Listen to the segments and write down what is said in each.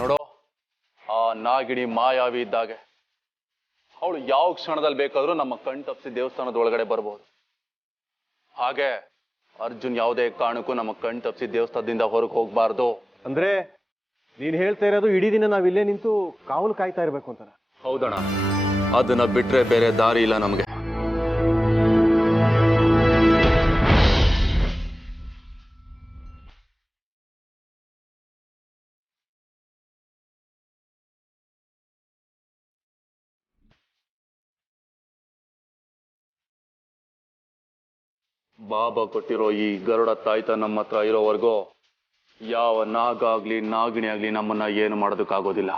ನೋಡೋ, ಆ ನಾಗಿಣಿ ಮಾಯಾವಿ ಇದ್ದಾಗೆ ಅವಳು ಯಾವ ಕ್ಷಣದಲ್ಲಿ ಬೇಕಾದ್ರೂ ನಮ್ಮ ಕಣ್ ತಪ್ಪಿಸಿ ದೇವಸ್ಥಾನದ ಒಳಗಡೆ ಬರ್ಬೋದು. ಹಾಗೆ ಅರ್ಜುನ್ ಯಾವುದೇ ಕಾರಣಕ್ಕೂ ನಮ್ಮ ಕಣ್ ತಪ್ಪಿಸಿ ದೇವಸ್ಥಾನದಿಂದ ಹೊರಗೆ ಹೋಗ್ಬಾರ್ದು. ಅಂದ್ರೆ ನೀನ್ ಹೇಳ್ತಾ ಇರೋದು ಇಡೀ ದಿನ ನಾವಿಲ್ಲೇ ನಿಂತು ಕಾವಲು ಕಾಯ್ತಾ ಇರ್ಬೇಕು ಅಂತಾನೆ? ಹೌದಣ್ಣ, ಅದನ್ನ ಬಿಟ್ರೆ ಬೇರೆ ದಾರಿ ಇಲ್ಲ ನಮಗೆ. ಬಾಬಾ ಕೊಟ್ಟಿರೋ ಈ ಗರುಡ ತಾಯ್ತ ನಮ್ಮ ಹತ್ರ ಇರೋವರೆಗೂ ಯಾವ ನಾಗ ಆಗ್ಲಿ ನಾಗಿಣಿ ಆಗ್ಲಿ ನಮ್ಮನ್ನ ಏನು ಮಾಡೋದಕ್ಕಾಗೋದಿಲ್ಲ.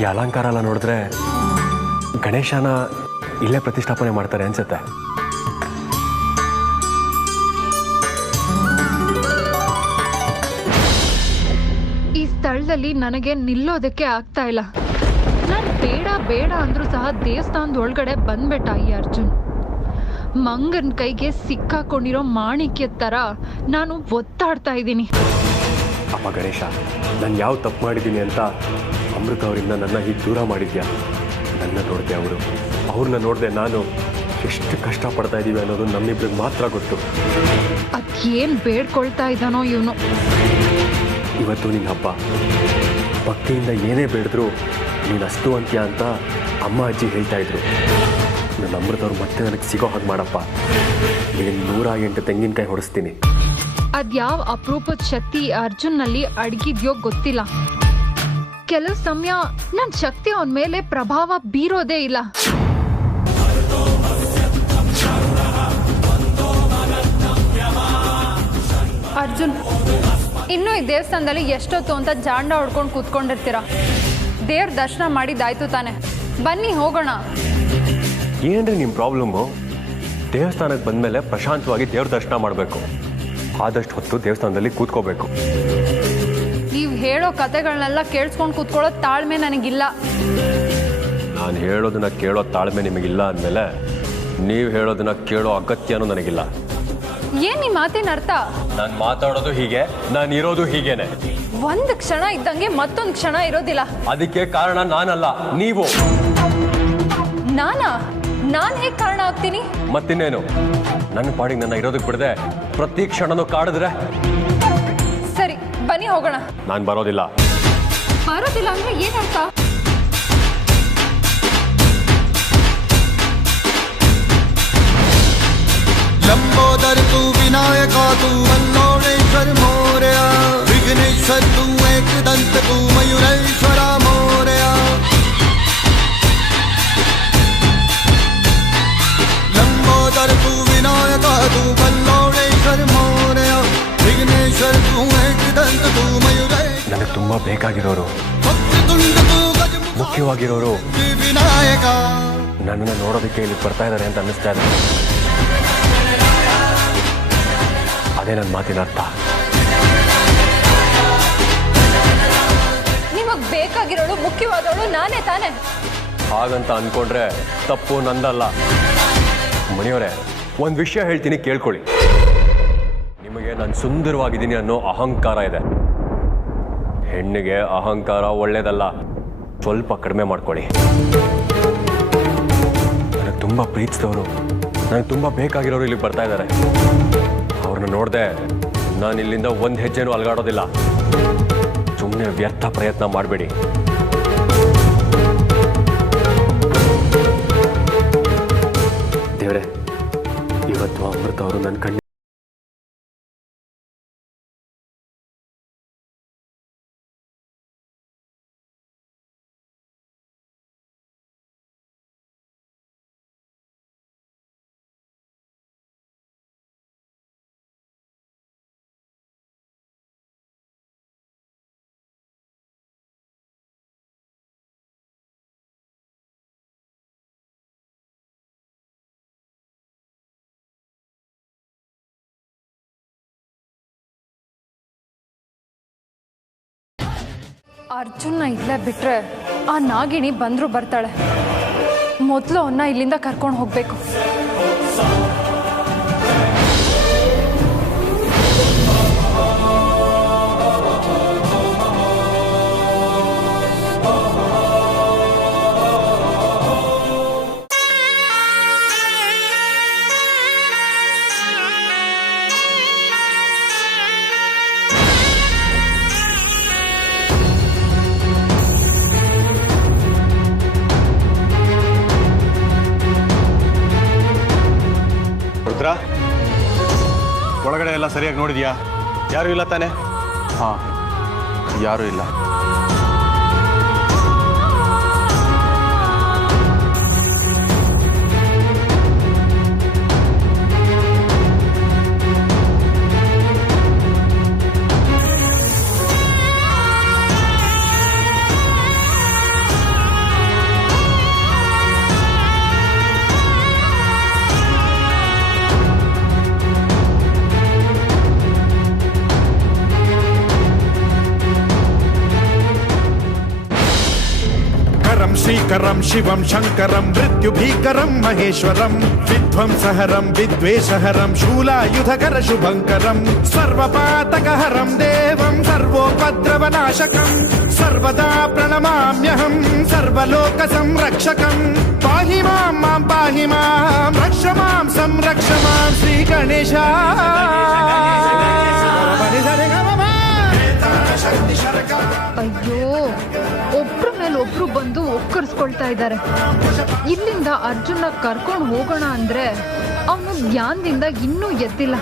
ಈ ಅಲಂಕಾರ ಎಲ್ಲ ನೋಡಿದ್ರೆ ಗಣೇಶನ ಇಲ್ಲೇ ಪ್ರತಿಷ್ಠಾಪನೆ ಮಾಡ್ತಾರೆ ಅನ್ಸುತ್ತೆ. ಈ ಸ್ಥಳದಲ್ಲಿ ನನಗೆ ನಿಲ್ಲೋದಕ್ಕೆ ಆಗ್ತಾ ಇಲ್ಲ. ನಾನು ಬೇಡ ಬೇಡ ಅಂದ್ರೂ ಸಹ ದೇವಸ್ಥಾನದ ಒಳಗಡೆ ಬಂದ್ಬಿಟ್ಟ ಈ ಅರ್ಜುನ್. ಮಂಗನ ಕೈಗೆ ಸಿಕ್ಕಾಕೊಂಡಿರೋ ಮಾಣಿಕ್ಯದ ಥರ ನಾನು ಒತ್ತಾಡ್ತಾ ಇದ್ದೀನಿ. ಅಪ್ಪ ಗಣೇಶ, ನಾನು ಯಾವ ತಪ್ಪು ಮಾಡಿದ್ದೀನಿ ಅಂತ ಅಮೃತ ಅವರಿಂದ ನನ್ನ ಹೀಗೆ ದೂರ ಮಾಡಿದ್ಯಾ? ನನ್ನ ನೋಡಿದೆ ಅವ್ರನ್ನ ನೋಡಿದೆ ನಾನು. ಎಷ್ಟು ಕಷ್ಟಪಡ್ತಾ ಇದ್ದೀವಿ ಅನ್ನೋದು ನಮ್ಮಿಬ್ರಿಗೆ ಮಾತ್ರ ಗೊತ್ತು. ಅದೇನು ಬೇಡ್ಕೊಳ್ತಾ ಇದ್ದಾನೋ ಇವನು. ಇವತ್ತು ನಿನ್ನ ಹಬ್ಬ, ಭಕ್ತಿಯಿಂದ ಏನೇ ಬೇಡಿದ್ರು ನೀನು ಅಷ್ಟು ಅಂತ್ಯ ಅಂತ ಅಮ್ಮ ಅಜ್ಜಿ ಹೇಳ್ತಾ ಇದ್ರು. ನನ್ನ ಅಮೃತವ್ರು ಮತ್ತೆ ನನಗೆ ಸಿಗೋ ಹಾಗೆ ಮಾಡಪ್ಪ. ನೀನು 108 ತೆಂಗಿನಕಾಯಿ ಹೊಡಿಸ್ತೀನಿ. ಅದ್ಯಾವ ಅಪರೂಪದ ಶಕ್ತಿ ಅರ್ಜುನ್ನಲ್ಲಿ ಅಡಗಿದ್ಯೋ ಗೊತ್ತಿಲ್ಲ. ಕೆಲವು ಸಮಯ ನನ್ನ ಶಕ್ತಿ ಅವನ ಮೇಲೆ ಪ್ರಭಾವ ಬೀರೋದೇ ಇಲ್ಲ. ಅರ್ಜುನ್, ಇನ್ನೂ ಈ ದೇವಸ್ಥಾನದಲ್ಲಿ ಎಷ್ಟೊತ್ತು ಅಂತ ಜಾಂಡ ಹೊಡ್ಕೊಂಡು ಕೂತ್ಕೊಂಡಿರ್ತೀರ? ದೇವ್ರ ದರ್ಶನ ಮಾಡಿದ್ದಾಯ್ತು ತಾನೆ, ಬನ್ನಿ ಹೋಗೋಣ. ಏನ್ರಿ ನಿಮ್ಮ ಪ್ರಾಬ್ಲಮ್ಮು? ದೇವಸ್ಥಾನಕ್ಕೆ ಬಂದಮೇಲೆ ಪ್ರಶಾಂತವಾಗಿ ದೇವ್ರ ದರ್ಶನ ಮಾಡಬೇಕು. ಆದಷ್ಟು ಹೊತ್ತು ದೇವಸ್ಥಾನದಲ್ಲಿ ಕೂತ್ಕೋಬೇಕು. ನೀವು ಹೇಳೋ ಕತೆಗಳನ್ನೆಲ್ಲ ಕೇಳಿಸ್ಕೊಂಡು ಕೂತ್ಕೊಳ್ಳೋ ತಾಳ್ಮೆ ನನಗಿಲ್ಲ. ನಾನು ಹೇಳೋದನ್ನ ಕೇಳೋ ತಾಳ್ಮೆ ನಿಮಗಿಲ್ಲ ಅಂದಮೇಲೆ ನೀವು ಹೇಳೋದನ್ನ ಕೇಳೋ ಅಗತ್ಯನೂ ನನಗಿಲ್ಲ. ಏನ್ ಈ ಮಾತಿನ ಅರ್ಥ? ನಾನು ಮಾತಾಡೋದು ಹೀಗೆ, ನಾನು ಇರೋದು ಹೀಗೇನೆ. ಒಂದು ಕ್ಷಣ ಇದ್ದಂಗೆ ಮತ್ತೊಂದು ಕ್ಷಣ ಇರೋದಿಲ್ಲ. ಅದಕ್ಕೆ ಕಾರಣ ನಾನಲ್ಲ, ನೀವು. ನಾನು ಹೇಗೆ ಕಾರಣ ಆಗ್ತೀನಿ? ಮತ್ತಿನ್ನೇನು, ನನ್ನ ಪಾಡಿಗೆ ನನ್ನ ಇರೋದಕ್ಕೆ ಬಿಡದೆ ಪ್ರತಿ ಕ್ಷಣನೂ ಕಾಡಿದ್ರೆ? ಸರಿ, ಬನ್ನಿ ಹೋಗೋಣ. ನಾನು ಬರೋದಿಲ್ಲ. ಬರೋದಿಲ್ಲ ಅಂದ್ರೆ ಏನರ್ಥ? लंबोदर तू विनायका तू वल्लोणेश्वर मोरया विघ्नेश्वर तू एकदंत तू मयूरेश्वरा मोरया लंबोदर तू विनायका तू वल्लोणेश्वर मोरया विघ्नेश्वर तू एकदंत तू मयूरेश्वर ನನಗೆ ತುಂಬ ಬೇಕಾಗಿರೋರು, ಮುಖ್ಯವಾಗಿರೋರು विनायಕ ನನ್ನನ್ನು ನೋಡೋದಕ್ಕೆ ಇಲ್ಲಿ ಬರ್ತಾ ಇದ್ದಾರೆ ಅಂತ ಅನ್ನಿಸ್ತಾ ಇದೆ. ಅದೇ ನನ್ನ ಮಾತಿನ ಅರ್ಥ. ನಿಮಗ್ ಬೇಕಾಗಿರೋಳು ಮುಖ್ಯವಾದವಳು ನಾನೇ ತಾನೆ? ಹಾಗಂತ ಅನ್ಕೊಂಡ್ರೆ ತಪ್ಪು ನಂದಲ್ಲ. ಮಣಿಯವರೇ, ಒಂದು ವಿಷಯ ಹೇಳ್ತೀನಿ, ಕೇಳ್ಕೊಳ್ಳಿ. ನಿಮಗೆ ನಾನು ಸುಂದರವಾಗಿದ್ದೀನಿ ಅನ್ನೋ ಅಹಂಕಾರ ಇದೆ. ಹೆಣ್ಣಿಗೆ ಅಹಂಕಾರ ಒಳ್ಳೇದಲ್ಲ, ಸ್ವಲ್ಪ ಕಡಿಮೆ ಮಾಡ್ಕೊಳ್ಳಿ. ನನಗೆ ತುಂಬ ಪ್ರೀತಿಸಿದವರು, ನನಗೆ ತುಂಬ ಬೇಕಾಗಿರೋರು ಇಲ್ಲಿಗೆ ಬರ್ತಾ ಇದ್ದಾರೆ. ಅವ್ರನ್ನ ನೋಡಿದೆ ನಾನು ಇಲ್ಲಿಂದ ಒಂದು ಹೆಜ್ಜೆನೂ ಅಲ್ಗಾಡೋದಿಲ್ಲ. ಸುಮ್ಮನೆ ವ್ಯರ್ಥ ಪ್ರಯತ್ನ ಮಾಡಬೇಡಿ. ದೇವರೇ, ಇವತ್ತು ಅಮೃತ ಅವರು ನನ್ನ ಕಣ್ಣು ಅರ್ಜುನ್ನ ಇಲ್ಲೇ ಬಿಟ್ರೆ ಆ ನಾಗಿಣಿ ಬಂದರೂ ಬರ್ತಾಳೆ. ಮೊದಲು ಅವನ್ನ ಇಲ್ಲಿಂದ ಕರ್ಕೊಂಡು ಹೋಗಬೇಕು. ಒಳಗಡೆ ಎಲ್ಲ ಸರಿಯಾಗಿ ನೋಡಿದ್ಯಾ? ಯಾರು ಇಲ್ಲ ತಾನೆ? ಹಾ, ಯಾರೂ ಇಲ್ಲ. श्रीकरं शिवं शङ्करं मृत्युभीकरं महेश्वरं विध्वंसहरं विद्वेषहरं शूलायुधकर शुभङ्करं सर्वपातकहरं देवं सर्वोपद्रवनाशकं सर्वदा प्रणमाम्यहं सर्वलोकसंरक्षकं पाहि मां पाहि मां रक्ष मां संरक्ष मां श्रीगणेश ಅಯ್ಯೋ, ಒಬ್ರ ಮೇಲೆ ಒಬ್ರು ಬಂದು ಒಕ್ಕರ್ಸ್ಕೊಳ್ತಾ ಇದ್ದಾರೆ. ಇಲ್ಲಿಂದ ಅರ್ಜುನ ಕರ್ಕೊಂಡು ಹೋಗೋಣ ಅಂದ್ರೆ ಅವನು ಧ್ಯಾನದಿಂದ ಇನ್ನೂ ಎದ್ದಿಲ್ಲ.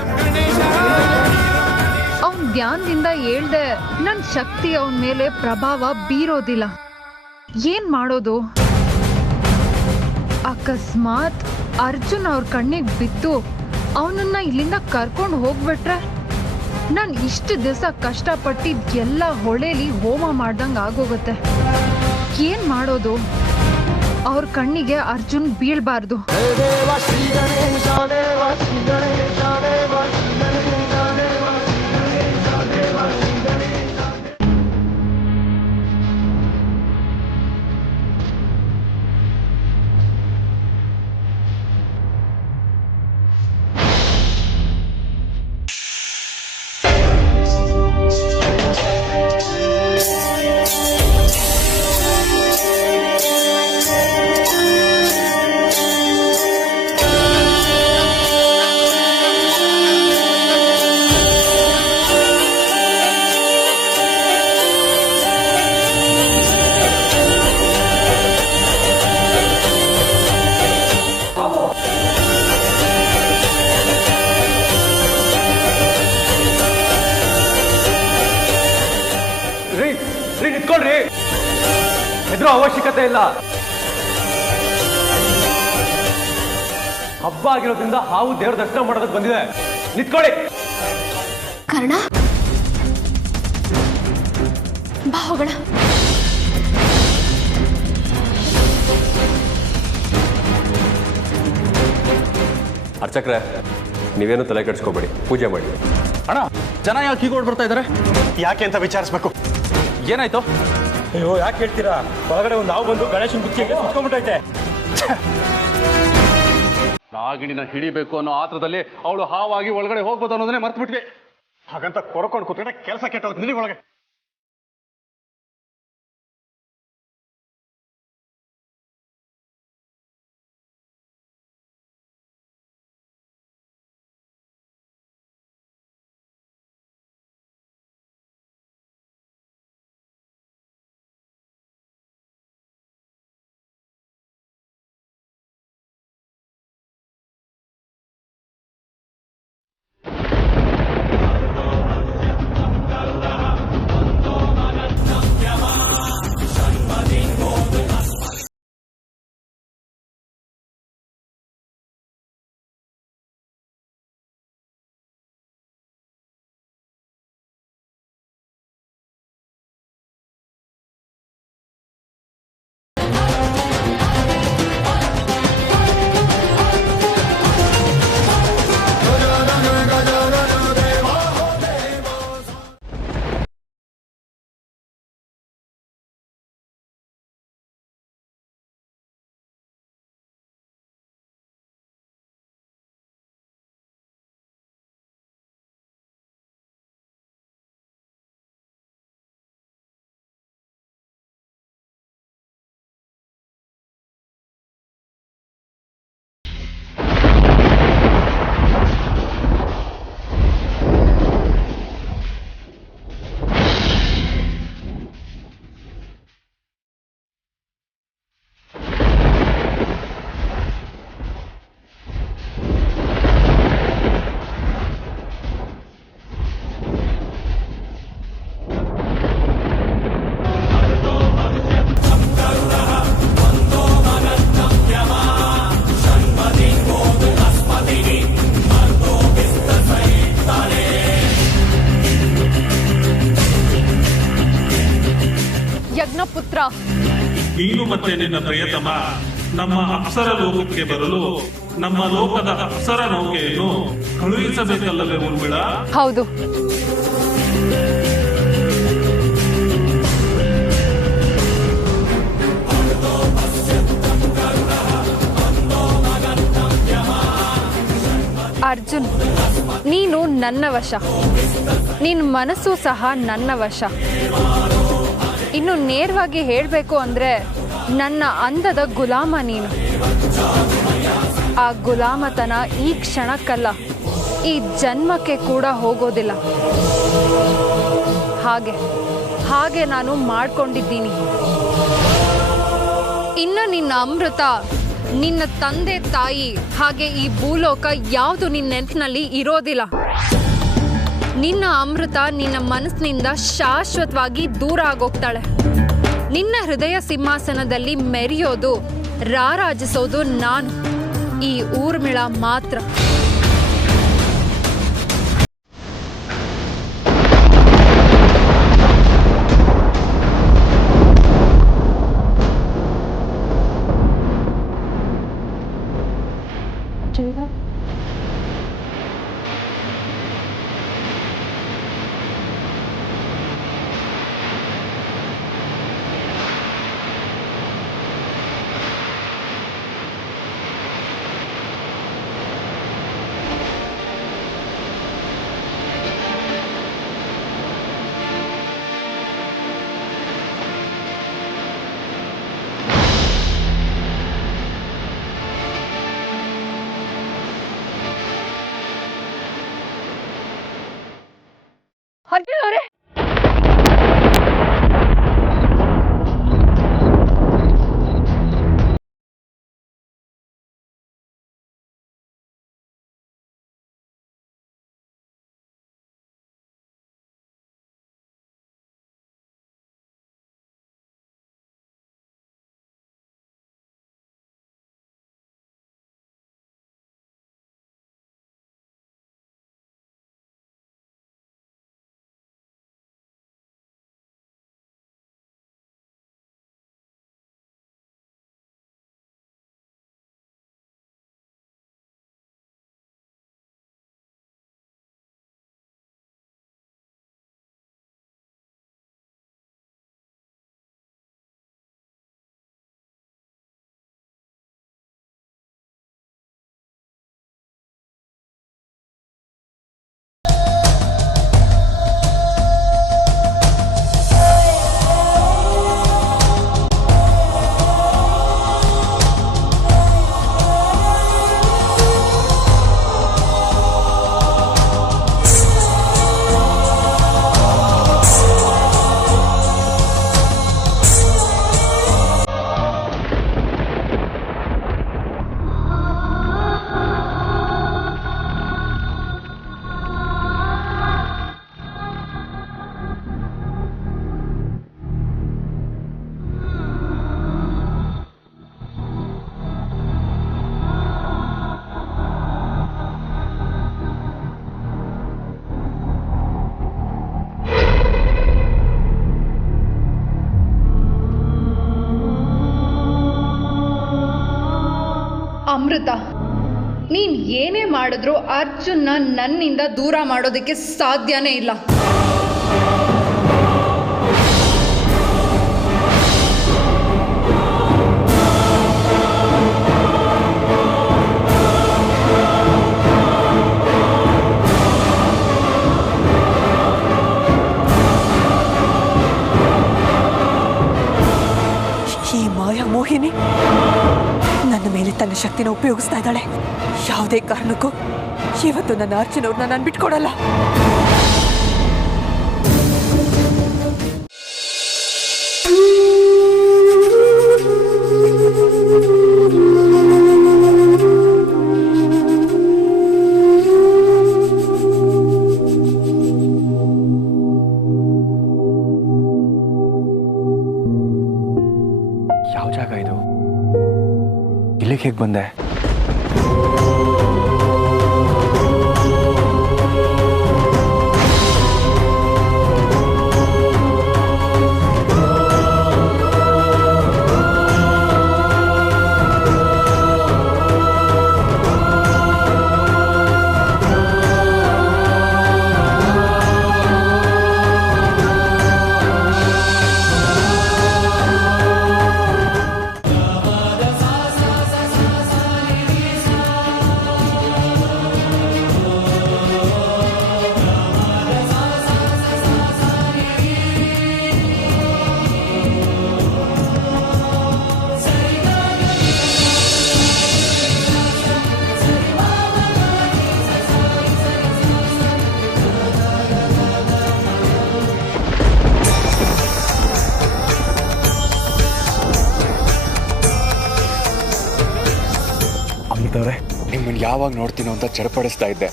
ಅವನ್ ಧ್ಯಾನದಿಂದ ಹೇಳ್ದೆ ನನ್ನ ಶಕ್ತಿ ಅವನ ಮೇಲೆ ಪ್ರಭಾವ ಬೀರೋದಿಲ್ಲ. ಏನ್ ಮಾಡೋದು? ಅಕಸ್ಮಾತ್ ಅರ್ಜುನ್ ಅವ್ರ ಕಣ್ಣಿಗೆ ಬಿತ್ತು ಅವನನ್ನ ಇಲ್ಲಿಂದ ಕರ್ಕೊಂಡು ಹೋಗ್ಬಿಟ್ರೆ ನಾನು ಇಷ್ಟು ದಿವಸ ಕಷ್ಟಪಟ್ಟಿದ್ ಎಲ್ಲ ಹೊಳೆಲಿ ಹೋಮ ಮಾಡ್ದಂಗೆ ಆಗೋಗುತ್ತೆ. ಏನ್ ಮಾಡೋದು? ಅವ್ರ ಕಣ್ಣಿಗೆ ಅರ್ಜುನ್ ಬೀಳ್ಬಾರ್ದು. ಹೆದರೋ ಅವಶ್ಯಕತೆ ಇಲ್ಲ. ಹಬ್ಬ ಆಗಿರೋದ್ರಿಂದ ಹಾವು ದೇವ್ರ ದರ್ಶನ ಮಾಡೋದಕ್ಕೆ ಬಂದಿದೆ. ನಿಂತ್ಕೊಳ್ಳಿ. ಕರ್ಣ, ಬಾ ಹೋಗೋಣ. ಅರ್ಚಕ್ರೆ, ನೀವೇನು ತಲೆ ಕೆಡಿಸ್ಕೋಬೇಡಿ, ಪೂಜೆ ಮಾಡಿ. ಅಣ್ಣ, ಜನ ಯಾಕೆ ಹೀಗೆ ಓಡ್ ಬರ್ತಾ ಇದ್ದಾರೆ? ಯಾಕೆ ಅಂತ ವಿಚಾರಿಸ್ಬೇಕು. ಏನಾಯ್ತು? ಅಯ್ಯೋ, ಯಾಕೆ ಹೇಳ್ತೀರಾ? ಒಳಗಡೆ ಒಂದು ಹಾವು ಬಂದು ಗಣೇಶನ ಕುತ್ತಿಗೆಗೆ ಸುತ್ಕೊಂಡ್ಬಿಟ್ಟೈತೆ. ನಾಗಿಣಿನ ಹಿಡಿಬೇಕು ಅನ್ನೋ ಆತ್ರದಲ್ಲಿ ಅವಳು ಹಾವಾಗಿ ಒಳಗಡೆ ಹೋಗ್ಬೋದು ಅನ್ನೋದನ್ನೇ ಮರ್ತು ಬಿಟ್ವಿ. ಹಾಗಂತ ಕೊರಕೊಂಡು ಕೂತ್ಕೊಂಡೆ ಕೆಲಸ ಕೆಟ್ಟೋದು. ನಿಲ್ಲಿ ಒಳಗೆ. ಮಾತ್ರ. ನೀನು ಮತ್ತೆ ನಿನ್ನ ಪ್ರಿಯತಮ ನಮ್ಮ ಅಪ್ಸರ ಲೋಕಕ್ಕೆ ಬರಲು ನಮ್ಮ ಲೋಕದ ಅಪ್ಸರ ನೌಕೆಯನ್ನು ಕಳುಹಿಸಬೇಕಲ್ಲವೇ ಊರ್ಮಿಳ? ಹೌದು. ಅರ್ಜುನ್, ನೀನು ನನ್ನ ವಶ, ನಿನ್ನ ಮನಸ್ಸು ಸಹ ನನ್ನ ವಶ. ಇನ್ನು ನೇರವಾಗಿ ಹೇಳಬೇಕು ಅಂದರೆ ನನ್ನ ಅಂದದ ಗುಲಾಮ ನೀನು. ಆ ಗುಲಾಮತನ ಈ ಕ್ಷಣಕ್ಕಲ್ಲ, ಈ ಜನ್ಮಕ್ಕೆ ಕೂಡ ಹೋಗೋದಿಲ್ಲ. ಹಾಗೆ ನಾನು ಮಾಡ್ಕೊಂಡಿದ್ದೀನಿ. ಇನ್ನು ನಿನ್ನ ಅಮೃತ, ನಿನ್ನ ತಂದೆ ತಾಯಿ ಹಾಗೆ ಈ ಭೂಲೋಕ ಯಾವುದು ನಿನ್ನ ನೆನಪಿನಲ್ಲಿ ಇರೋದಿಲ್ಲ. ನಿನ್ನ ಅಮೃತ ನಿನ್ನ ಮನಸ್ಸಿನಿಂದ ಶಾಶ್ವತವಾಗಿ ದೂರ ಆಗೋಗ್ತಾಳೆ. ನಿನ್ನ ಹೃದಯ ಸಿಂಹಾಸನದಲ್ಲಿ ಮೆರೆಯೋದು, ರಾರಾಜಿಸೋದು ನಾನು, ಈ ಊರ್ಮಿಳ ಮಾತ್ರ. ಅರ್ಜುನ್ ಅವರೇ, ಅಮೃತ, ನೀನ್ ಏನೇ ಮಾಡಿದ್ರೂ ಅರ್ಜುನ್ನ ನನ್ನಿಂದ ದೂರ ಮಾಡೋದಕ್ಕೆ ಸಾಧ್ಯನೇ ಇಲ್ಲ. ಈ ಮಾಯಾ ಮೋಹಿನಿ ನನ್ನ ಮೇಲೆ ತನ್ನ ಶಕ್ತಿನ ಉಪಯೋಗಿಸ್ತಾ ಇದ್ದಾಳೆ. ಯಾವುದೇ ಕಾರಣಕ್ಕೂ ಇವತ್ತು ನನ್ನ ಅರ್ಜುನ್ ಅವ್ರನ್ನ ನಾನು ಬಿಟ್ಕೊಡಲ್ಲ. ಯಾವ ಜಾಗ ಇದು? ಇಲ್ಲಿಗೆ ಹೇಗೆ ಬಂದೆ? ಯಾವಾಗ ನೋಡ್ತೀನೋ ಅಂತ ಚಡಪಡಿಸ್ತಾ ಇದ್ದೆ.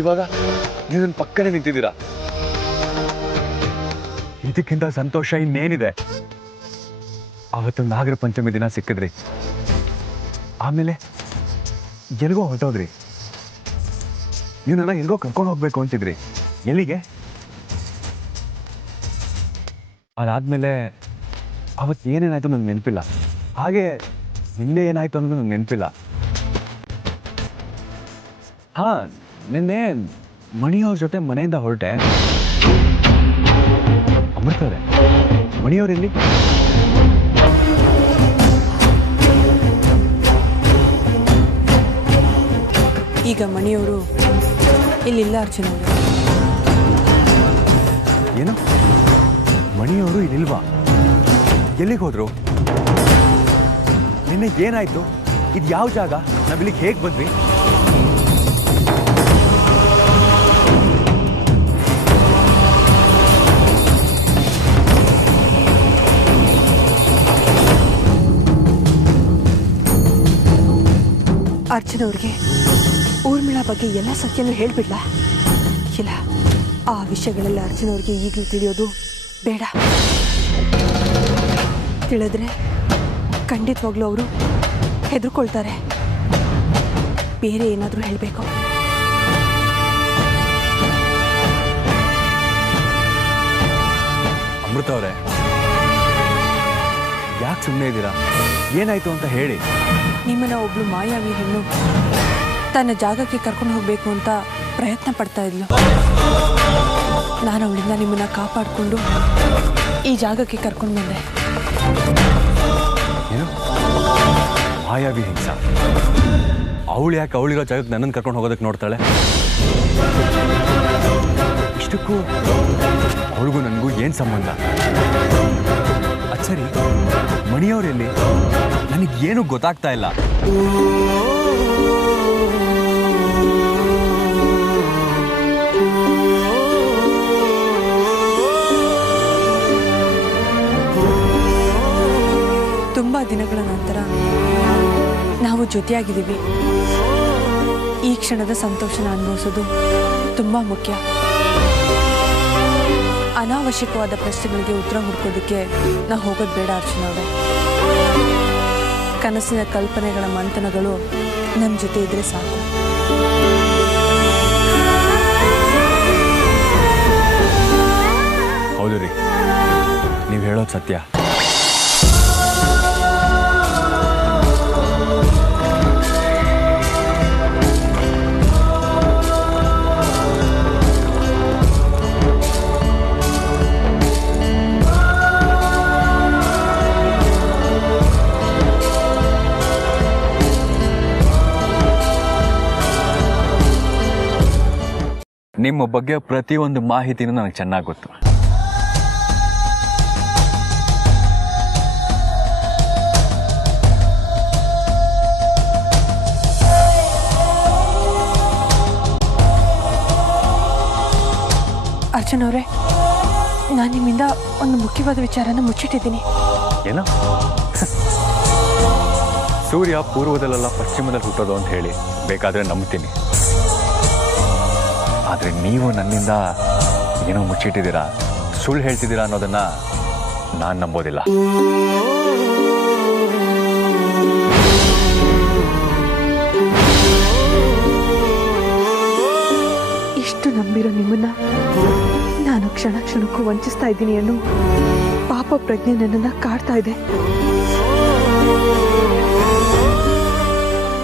ಇವಾಗ ನೀವು ನನ್ನ ಪಕ್ಕನೇ ನಿಂತಿದ್ದೀರಾ. ಇದಕ್ಕಿಂತ ಸಂತೋಷ ಇನ್ನೇನಿದೆ? ಅವತ್ತು ನಾಗರ ಪಂಚಮಿ ದಿನ ಸಿಕ್ಕಿದ್ರಿ, ಆಮೇಲೆ ಎಲ್ಗೋ ಹೊರಟೋದ್ರಿ. ನೀವು ನನ್ನ ಎಲ್ಗೋ ಕರ್ಕೊಂಡು ಹೋಗ್ಬೇಕು ಅಂತಿದ್ರಿ. ಎಲ್ಲಿಗೆ? ಅದಾದ್ಮೇಲೆ ಅವತ್ತು ಏನೇನಾಯ್ತು ನನಗೆ ನೆನಪಿಲ್ಲ. ಹಾಗೆ ನಿನ್ನೆ ಏನಾಯ್ತು ಅನ್ನೋದು ನನಗೆ ನೆನಪಿಲ್ಲ. ನಿನ್ನೆ ಮಣಿಯವ್ರ ಜೊತೆ ಮನೆಯಿಂದ ಹೊರಟೆ. ಅಮೃತವ್ರೆ, ಮಣಿಯವರೆಲ್ಲಿ? ಈಗ ಮಣಿಯವರು ಇಲ್ಲಿಲ್ಲ ಅರ್ಜುನ್ ಅವರು. ಏನು? ಮಣಿಯವರು ಇಲ್ಲಿಲ್ವಾ? ಎಲ್ಲಿಗೆ ಹೋದ್ರು? ನಿನ್ನೆ ಏನಾಯ್ತು? ಇದು ಯಾವ ಜಾಗ? ನಾವಿಲ್ಲಿಗೆ ಹೇಗೆ ಬಂದ್ವಿ? ಅರ್ಜುನ್ ಅವ್ರಿಗೆ ಊರ್ಮಿಳಾ ಬಗ್ಗೆ ಎಲ್ಲ ಸತ್ಯನೂ ಹೇಳ್ಬಿಡ್ಲ? ಇಲ್ಲ, ಆ ವಿಷಯಗಳೆಲ್ಲ ಅರ್ಜುನ್ ಅವ್ರಿಗೆ ಈಗಲೂ ತಿಳಿಯೋದು ಬೇಡ. ತಿಳಿದ್ರೆ ಖಂಡಿತವಾಗ್ಲೂ ಅವರು ಹೆದರ್ಕೊಳ್ತಾರೆ. ಬೇರೆ ಏನಾದರೂ ಹೇಳಬೇಕು. ಅಮೃತ ಅವರೇ, ಯಾಕೆ ಸುಮ್ಮನೆ ಇದ್ದೀರಾ? ಏನಾಯ್ತು ಅಂತ ಹೇಳಿ. ನಿಮ್ಮನ್ನ ಒಬ್ಳು ಮಾಯಾವಿ ಹೆಣ್ಣು ತನ್ನ ಜಾಗಕ್ಕೆ ಕರ್ಕೊಂಡು ಹೋಗ್ಬೇಕು ಅಂತ ಪ್ರಯತ್ನ ಪಡ್ತಾ ಇದ್ಲು. ನಾನು ಅವಳಿಂದ ನಿಮ್ಮನ್ನ ಕಾಪಾಡಿಕೊಂಡು ಈ ಜಾಗಕ್ಕೆ ಕರ್ಕೊಂಡು ಬಂದೆ. ಏನು? ಮಾಯಾವಿ ಹಿಂಸ? ಅವಳು ಯಾಕೆ ಅವಳಿರೋ ಜಾಗಕ್ಕೆ ನನ್ನನ್ನು ಕರ್ಕೊಂಡು ಹೋಗೋದಕ್ಕೆ ನೋಡ್ತಾಳೆ? ಇಷ್ಟಕ್ಕೂ ಅವಳಿಗೂ ನನಗೂ ಏನು ಸಂಬಂಧ? ಸರಿ, ಮಣಿಯವರೆಲ್ಲಿ? ನನಗೇನು ಗೊತ್ತಾಗ್ತಾ ಇಲ್ಲ. ತುಂಬಾ ದಿನಗಳ ನಂತರ ನಾವು ಜೊತೆಯಾಗಿದ್ದೀವಿ. ಈ ಕ್ಷಣದ ಸಂತೋಷನ ಅನುಭವಿಸೋದು ತುಂಬಾ ಮುಖ್ಯ. ಅನಾವಶ್ಯಕವಾದ ಪ್ರಶ್ನೆಗಳಿಗೆ ಉತ್ತರ ಹುಡ್ಕೋದಕ್ಕೆ ನಾವು ಹೋಗೋದು ಬೇಡ ಅರ್ಜುನ್ ಅವರೇ. ಕನಸಿನ ಕಲ್ಪನೆಗಳ ಮಂಥನಗಳು ನಮ್ಮ ಜೊತೆ ಇದ್ರೆ ಸಾಕು. ಹೌದು ರೀ, ನೀವು ಹೇಳೋದು ಸತ್ಯ. ನಿಮ್ಮ ಬಗ್ಗೆ ಪ್ರತಿಯೊಂದು ಮಾಹಿತಿನೂ ನನಗೆ ಚೆನ್ನಾಗಿ ಗೊತ್ತು. ಅರ್ಜುನ್ ಅವರೇ, ನಾನು ನಿಮ್ಮಿಂದ ಒಂದು ಮುಖ್ಯವಾದ ವಿಚಾರನ ಮುಚ್ಚಿಟ್ಟಿದ್ದೀನಿ. ಏನು? ಸೂರ್ಯ ಪೂರ್ವದಲ್ಲೆಲ್ಲ ಪಶ್ಚಿಮದಲ್ಲಿ ಹುಟ್ಟೋದು ಅಂತ ಹೇಳಿ ಬೇಕಾದರೆ ನಂಬ್ತೀನಿ. ಆದರೆ ನೀವು ನನ್ನಿಂದ ಏನೋ ಮುಚ್ಚಿಟ್ಟಿದ್ದೀರಾ, ಸುಳ್ಳು ಹೇಳ್ತಿದ್ದೀರಾ ಅನ್ನೋದನ್ನು ನಾನು ನಂಬೋದಿಲ್ಲ. ಇಷ್ಟು ನಂಬಿರೋ ನಿಮ್ಮನ್ನ ನಾನು ಕ್ಷಣ ಕ್ಷಣಕ್ಕೂ ವಂಚಿಸ್ತಾ ಇದ್ದೀನಿ ಅನ್ನೋ ಪಾಪ ಪ್ರಜ್ಞೆ ನನ್ನನ್ನು ಕಾಡ್ತಾ ಇದೆ.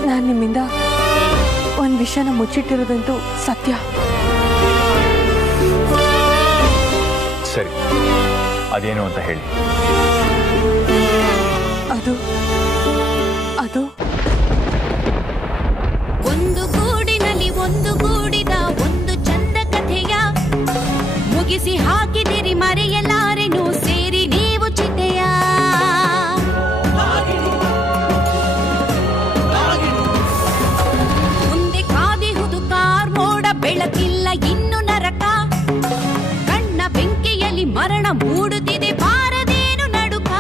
ನಾನು ನಿಮ್ಮಿಂದ ಒಂದು ವಿಷಯನ ಮುಚ್ಚಿಟ್ಟಿರೋದಂತೂ ಸತ್ಯ. ಸರಿ, ಅದೇನು ಅಂತ ಹೇಳಿ. ಅದು ಒಂದು ಗೂಡಿನಲ್ಲಿ ಒಂದು ಗೂಡಿದ ಒಂದು ಚಂದ ಕಥೆಯ ಮುಗಿಸಿ ಹಾಕಿದಿರಿ, ಮರೆಯಲಾರೆನು ಸೇರಿ ನೀವು ಚಿತೆಯ. ಮುಂದೆ ಕಾದಿಹುದು ಕಾರ್ಮೋಡ, ಬೆಳಕಿಲ್ಲ ಇನ್ನು ನರಕ, ಕಣ್ಣ ಬೆಂಕಿಯಲ್ಲಿ ಮರಣ ಮೂಡುತ್ತಿದೆ, ಬಾರದೇನು ನಡುಕ.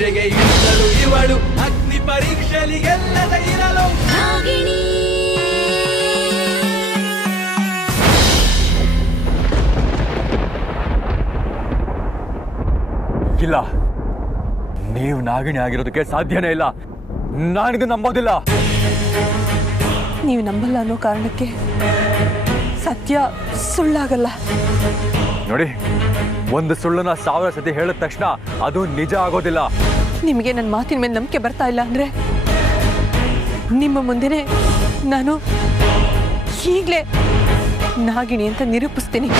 ಪರೀಕ್ಷೆಗೆ ಇಳಿಸಲು ಇವಳು ಅಗ್ನಿ ಪರೀಕ್ಷೆಲಿ ಗೆಲ್ಲದ ಇರಲು ನಾಗಿಣಿ ಇಲ್ಲ, ನೀವು ನಾಗಿಣಿ ಆಗಿರೋದಕ್ಕೆ ಸಾಧ್ಯನೇ ಇಲ್ಲ. ನಾನಿದು ನಂಬೋದಿಲ್ಲ. ನೀವು ನಂಬಲ್ಲ ಅನ್ನೋ ಕಾರಣಕ್ಕೆ ಸತ್ಯ ಸುಳ್ಳಾಗಲ್ಲ. ನೋಡಿ, ಒಂದು ಸುಳ್ಳನ್ನ 1000 ಸತಿ ಹೇಳಿದ ತಕ್ಷಣ ಅದು ನಿಜ ಆಗೋದಿಲ್ಲ. ನಿಮಗೆ ನನ್ನ ಮಾತಿನ ಮೇಲೆ ನಂಬಿಕೆ ಬರ್ತಾ ಇಲ್ಲ ಅಂದ್ರೆ ನಿಮ್ಮ ಮುಂದೆನೆ ನಾನು ಈಗಲೇ ನಾಗಿಣಿ ಅಂತ ನಿರೂಪಿಸ್ತೀನಿ.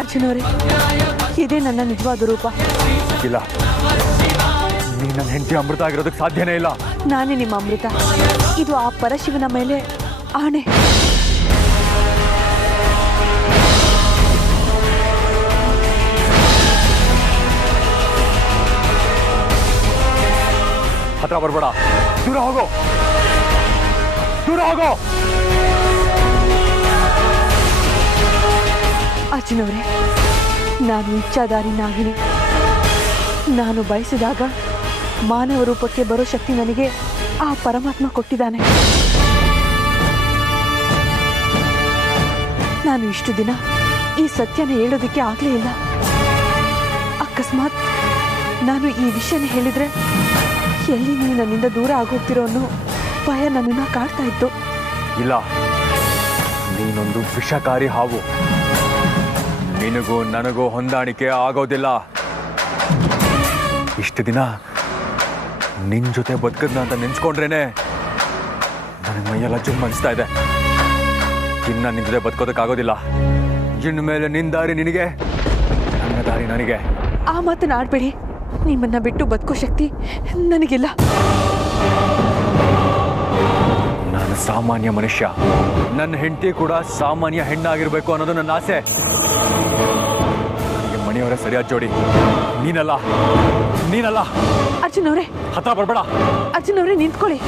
ಅರ್ಜುನವರೇ, ಇದೇ ನನ್ನ ನಿಜವಾದ ರೂಪ. ಇಲ್ಲ, ನೀ ನನ್ನ ಹೆಂಡತಿ ಅಮೃತ ಆಗಿರೋದಕ್ಕೆ ಸಾಧ್ಯನೇ ಇಲ್ಲ. ನಾನೇ ನಿಮ್ಮ ಅಮೃತ. ಇದು ಆ ಪರಶಿವನ ಮೇಲೆ ಆಣೆ. ಹತ್ರ ಬರ್ಬೇಡ, ದೂರ ಹೋಗೋ, ದೂರ ಹೋಗೋ. ಅರ್ಜುನವರೇ, ನಾನು ಇಚ್ಛಾಧಾರಿ ನಾಗಿಣಿ. ನಾನು ಬಯಸಿದಾಗ ಮಾನವ ರೂಪಕ್ಕೆ ಬರೋ ಶಕ್ತಿ ನನಗೆ ಆ ಪರಮಾತ್ಮ ಕೊಟ್ಟಿದ್ದಾನೆ. ನಾನು ಇಷ್ಟು ದಿನ ಈ ಸತ್ಯನ ಹೇಳೋದಕ್ಕೆ ಆಗಲೇ ಇಲ್ಲ. ಅಕಸ್ಮಾತ್ ನಾನು ಈ ವಿಷಯನ ಹೇಳಿದ್ರೆ ಎಲ್ಲಿ ನೀವು ನನ್ನಿಂದ ದೂರ ಆಗೋಗ್ತಿರೋ ಅನ್ನೋ ಭಯ ನನ್ನನ್ನು ಕಾಡ್ತಾ ಇತ್ತು. ಇಲ್ಲ, ನೀನೊಂದು ವಿಷಕಾರಿ ಹಾವು. ನಿನಗೂ ನನಗೂ ಹೊಂದಾಣಿಕೆ ಆಗೋದಿಲ್ಲ. ಇಷ್ಟು ದಿನ ನಿನ್ ಜೊತೆ ಬದುಕದ್ನ ಅಂತ ನೆನ್ಸ್ಕೊಂಡ್ರೇನೆ ನನಗೆ ಮೈಯೆಲ್ಲ ಜುಮ್ ಅನಿಸ್ತಾ ಇದೆ. ಇನ್ನು ನಿನ್ ಜೊತೆ ಬದುಕೋದಕ್ಕಾಗೋದಿಲ್ಲ. ಇನ್ನು ಮೇಲೆ ನಿನ್ ದಾರಿ ನಿನಗೆ, ನನ್ನ ದಾರಿ ನನಗೆ. ಆ ಮಾತನ್ನ ಆಡ್ಬೇಡಿ. ನಿಮ್ಮನ್ನ ಬಿಟ್ಟು ಬದುಕೋ ಶಕ್ತಿ ನನಗಿಲ್ಲ. ನಾನು ಸಾಮಾನ್ಯ ಮನುಷ್ಯ. ನನ್ನ ಹೆಂಡತಿ ಕೂಡ ಸಾಮಾನ್ಯ ಹೆಣ್ಣಾಗಿರ್ಬೇಕು ಅನ್ನೋದು ನನ್ನ ಆಸೆ. ನನಗೆ ಮನೆಯವರೇ ಸರಿಯಾದ ಜೋಡಿ. ನೀನಲ್ಲ, ನೀನಲ್ಲ. ಅರ್ಜುನ್ ಅವರೇ, ಹತ್ರ ಬರ್ಬೇಡ. ಅರ್ಜುನ್ ಅವರೇ, ನಿಂತ್ಕೊಳ್ಳಿ.